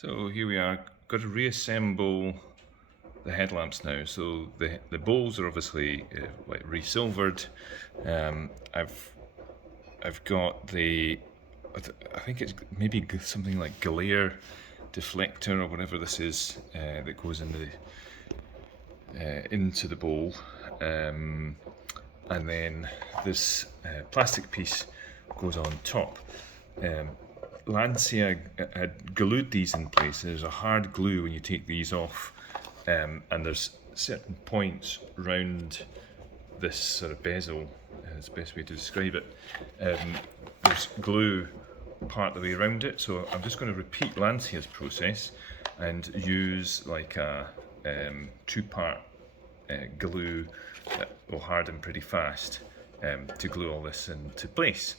So here we are, got to reassemble the headlamps now. So the bowls are obviously like re-silvered. I've got I think it's maybe something like glare deflector or whatever this is that goes in into the bowl, and then this plastic piece goes on top. Lancia had glued these in place. There's a hard glue when you take these off, and there's certain points round this sort of bezel, is the best way to describe it. There's glue part of the way around it, so I'm just going to repeat Lancia's process and use like a two-part glue that will harden pretty fast to glue all this into place.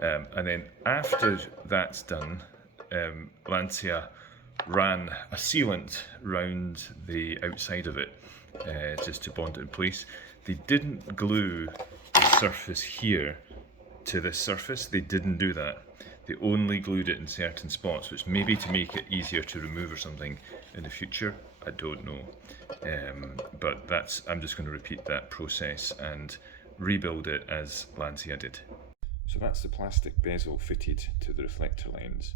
And then after that's done, Lancia ran a sealant round the outside of it just to bond it in place. They didn't glue the surface here to this surface. They didn't do that. They only glued it in certain spots, which may be to make it easier to remove or something in the future. I don't know. But I'm just going to repeat that process and rebuild it as Lancia did. So that's the plastic bezel fitted to the reflector lens.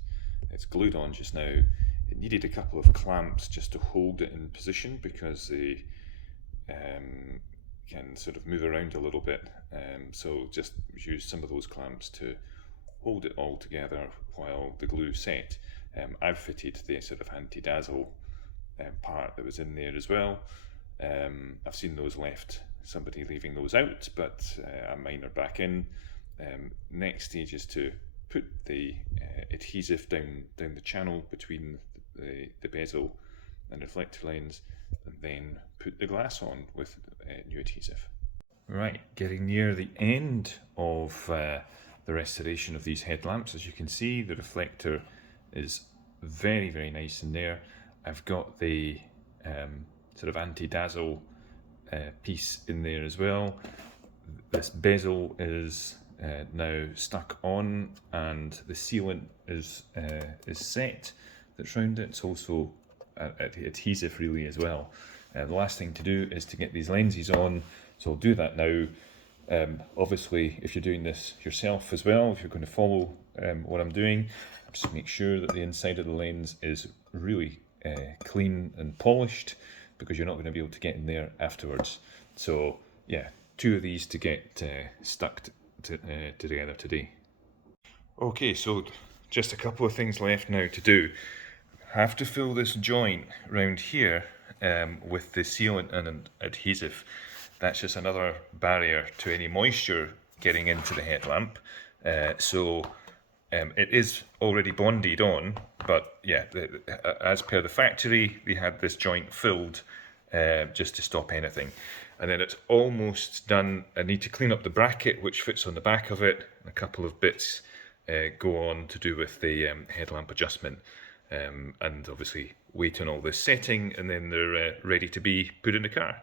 It's glued on just now. It needed a couple of clamps just to hold it in position because they can sort of move around a little bit. So just use some of those clamps to hold it all together while the glue set. I've fitted the sort of anti-dazzle part that was in there as well. I've seen those somebody leaving those out, but mine are back in. Next stage is to put the adhesive down the channel between the bezel and reflector lens, and then put the glass on with new adhesive. Right, getting near the end of the restoration of these headlamps. As you can see, the reflector is very, very nice in there. I've got the sort of anti-dazzle piece in there as well. This bezel is now stuck on, and the sealant is set that's round it. It's also adhesive really as well. The last thing to do is to get these lenses on, so I'll do that now. Obviously, if you're doing this yourself as well, if you're going to follow what I'm doing, just make sure that the inside of the lens is really clean and polished, because you're not going to be able to get in there afterwards. So yeah, 2 of these to get stuck together today. Okay, so just a couple of things left now to do. Have to fill this joint round here with the sealant and adhesive. That's just another barrier to any moisture getting into the headlamp. It is already bonded on, but yeah, as per the factory, they had this joint filled just to stop anything. And then it's almost done. I need to clean up the bracket which fits on the back of it. A couple of bits go on to do with the headlamp adjustment, and obviously wait on all this setting, and then they're ready to be put in the car.